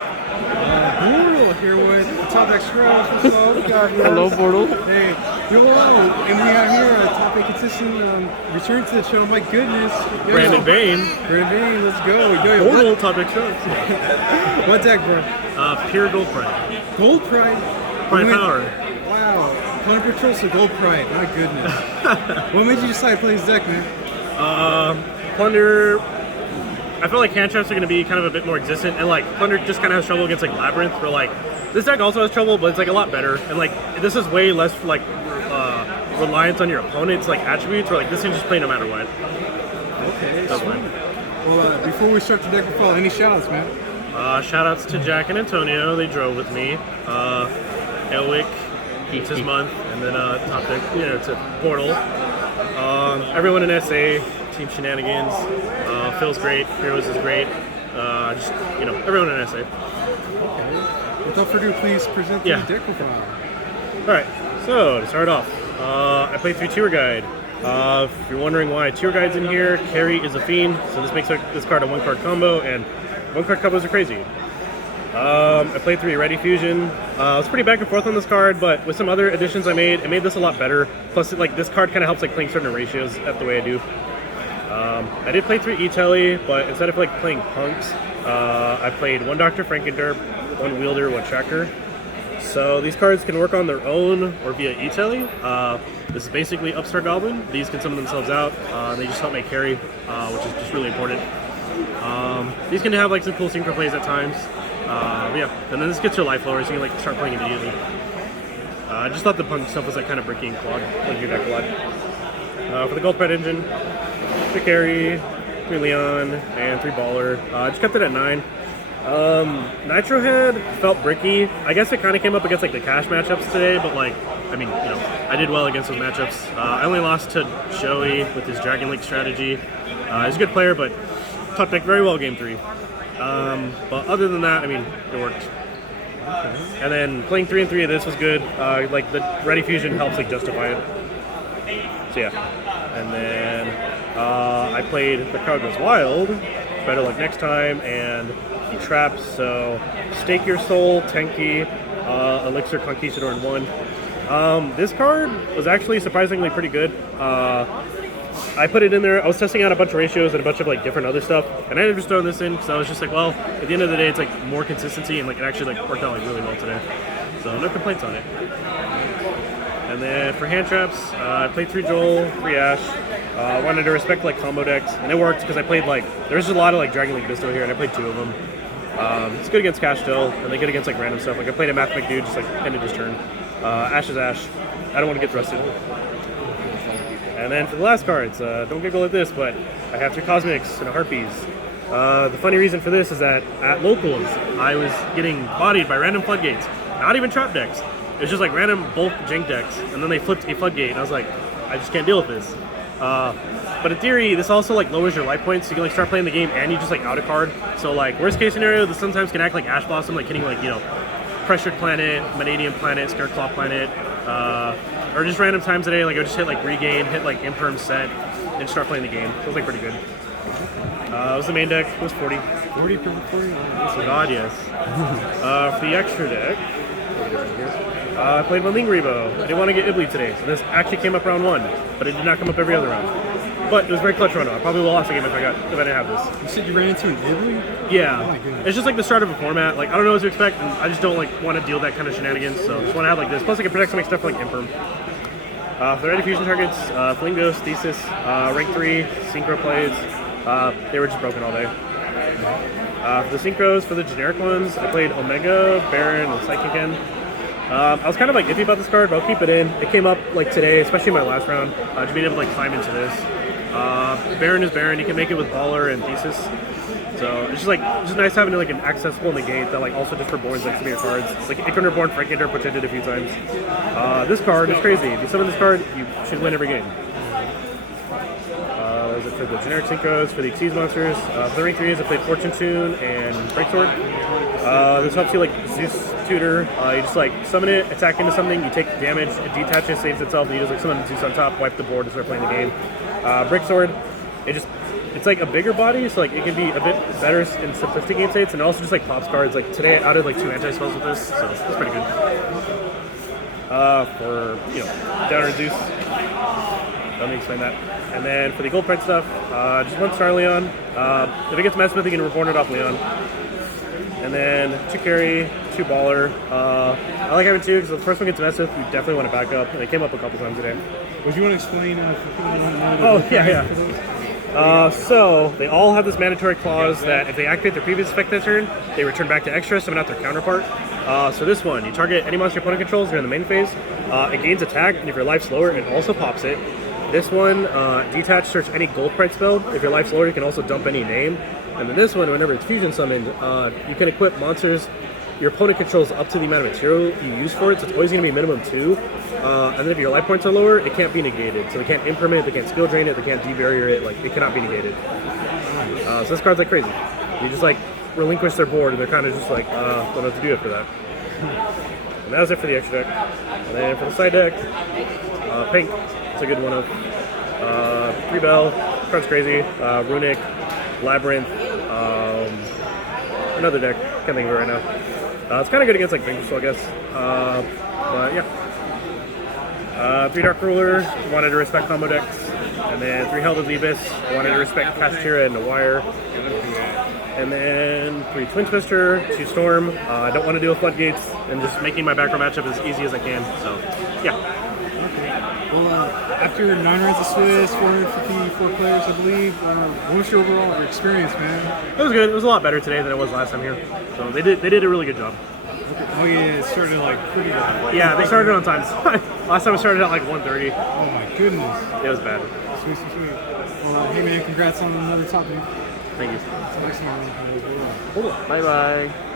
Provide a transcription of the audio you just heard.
Bortle here with the Top Extra. What's up? We got here. Hello, Bortle. Hey, hello. And we have here a top 8 consistent return to the show. My goodness. Brandon Bain. Brandon Bain, let's go. Bortle topic show. What deck, bro? Pure Gold Pride. Gold Pride? Pride Power. Wow. Hunter Patrol to Gold Pride. My goodness. What made you decide to play this deck, man? Plunder. I feel like hand traps are going to be kind of a bit more existent, and like Plunder just kind of has trouble against like Labyrinth. Where like this deck also has trouble, but it's like a lot better, and like this is way less like reliance on your opponent's like attributes. Where like this can just play no matter what. Okay. Well, before we start the deck profile, any shoutouts, man? Shout outs to Jack and Antonio. They drove with me. Elwick, Pizza's Month, and then top deck, to Portal. Everyone in SA, Team Shenanigans. Phil's great. Heroes is great. Just everyone in SA. Okay. Without further ado, please present the deck profile. All right. So to start off, I played through Tier Guide. If you're wondering why Tier Guide's in here, Carry is a fiend, so this makes this card a 1-card combo, and 1-card combos are crazy. I played through Ready Fusion. I was pretty back and forth on this card, but with some other additions I made, it made this a lot better. Plus, this card kind of helps playing certain ratios the way I do. I did play through E-Telly, but instead of playing punks, I played 1 Dr. Frankenderp, 1 Wielder, 1 Tracker. So these cards can work on their own or via E-Telly. This is basically Upstart Goblin. These can summon themselves out, and they just help make carry, which is just really important. These can have some cool synchro plays at times. And then this gets your life lower, so you can start playing immediately. I just thought the punk stuff was kind of bricky and clog, your deck a lot. For the Gold Pride engine, 3 carry, 3 Leon, and 3 baller. I just kept it at 9. Nitro Head felt bricky. I guess it kind of came up against the cash matchups today, but I did well against those matchups. I only lost to Joey with his Dragon Link strategy. He's a good player, but top deck very well game 3. But other than that, it worked. Okay. And then playing 3 and 3 of this was good. The Ready Fusion helps justify it. So yeah. And then I played The Crowd Goes Wild, Better Luck Next Time, and he traps. So Stake Your Soul, Tenki, Elixir Conquistador in 1. This card was actually surprisingly pretty good. I put it in there. I was testing out a bunch of ratios and a bunch of different other stuff, and I ended up just throwing this in because I was just well, at the end of the day, it's more consistency, and it actually worked out really well today. So no complaints on it. And then for hand traps, I played 3 Joel, 3 Ash. Wanted to respect combo decks, and it worked because I played there's a lot of Dragon Link Bisto here, and I played 2 of them. It's good against Cash still, and they good against random stuff. I played a Mathmech dude, just ended his turn. Ash is Ash. I don't want to get thrusted. And then for the last cards, don't giggle at this, but I have 3 Cosmics and a Harpies. The funny reason for this is that at locals, I was getting bodied by random floodgates. Not even trap decks. It was just random bulk jank decks, and then they flipped a floodgate, and I was I just can't deal with this. But in theory, this also lowers your life points, so you can start playing the game and you just out a card. So worst case scenario, this sometimes can act like Ash Blossom, hitting Pressured Planet, Vanadium Planet, Scareclaw Planet, or just random times today, I would just hit Regain, hit Imperm Set, and start playing the game. So it was pretty good. It was the main deck. It was 40. 40 per 40? God, yes. For the extra deck, I played Ling Rebo. I didn't want to get Ibly today, so this actually came up round 1, but it did not come up every other round. But it was very clutch run. I probably will lost the game if I didn't have this. You said you ran into an Ibly? Yeah. Oh my goodness. It's just the start of a format. I don't know what to expect, and I just don't want to deal that kind of shenanigans, so I just want to have this. Plus I can protect some stuff Imperm. For the Ready Fusion targets, Fling Ghost, Thesis, rank 3, Synchro plays. They were just broken all day. For the Synchros, for the generic ones, I played Omega, Baron, and Psychican. I was kind of iffy about this card, but I'll keep it in. It came up today, especially in my last round. Just being able to climb into this. Baron is Baron. You can make it with Baller and Thesis. So it's just nice having an accessible negate that also just for boards some of your cards. Iconer Born Frankenderp, which I did a few times. This card is crazy. If you summon this card, you should win every game. That was it for the generic synchros. For the Xyz monsters, for the rank 3s, I played Fortune Tune and Breaksword. This helps you Zeus Tutor. You just summon it, attack into something, you take damage, it detaches, saves itself, and you just summon Zeus on top, wipe the board, and start playing the game. Breaksword, it just it's like a bigger body, so like it can be a bit better in simplistic game states, and also just like pops cards. Like today, I added like 2 anti-spells with this, so it's pretty good. For Downer Zeus, let me explain that. And then for the gold print stuff, just 1 Star Leon. If it gets messed with, you can reborn it off Leon. And then 2 carry, 2 baller. I like having 2 because the first one gets messed with, you definitely want to back up, and it came up a couple times today. Would you want to explain for people who don't know? Oh, yeah. So they all have this mandatory clause that if they activate their previous effect that turn, they return back to extra, summon out their counterpart. So this one, you target any monster your opponent controls during the main phase. It gains attack, and if your life's lower, it also pops it. This one, detach, search any gold price spell. If your life's lower, you can also dump any name. And then this one, whenever it's fusion summoned, you can equip monsters your opponent controls up to the amount of material you use for it, so it's always going to be minimum 2. And then if your life points are lower, it can't be negated. So they can't impermanent, they can't skill drain it, they can't debarrier it, like it cannot be negated. So this card's like crazy. You just like relinquish their board and they're kind of just like, don't know what to do after that. And that was it for the extra deck. And then for the side deck, pink, it's a good one of 3 Bell, card's crazy, Runic, Labyrinth, another deck, can't think of it right now. It's kind of good against like Vanquisher, I guess. But yeah. 3 Dark Ruler, wanted to respect combo decks. And then 3 Held of Zebus, wanted to respect Castira and the Wire. And then 3 Twin Twister, 2 Storm. I don't want to deal with Floodgates and just making my background matchup as easy as I can. So, yeah. Well, after 9 rounds of Swiss, 454 players, I believe, what was your overall experience, man? It was good. It was a lot better today than it was last time here. So they did a really good job. Oh yeah, it started like pretty good. Yeah, they started on time. Last time it started at like 1:30. Oh my goodness. It was bad. Sweet. Well, hey man, congrats on another top, dude. Thank you. Until next time. Bye bye.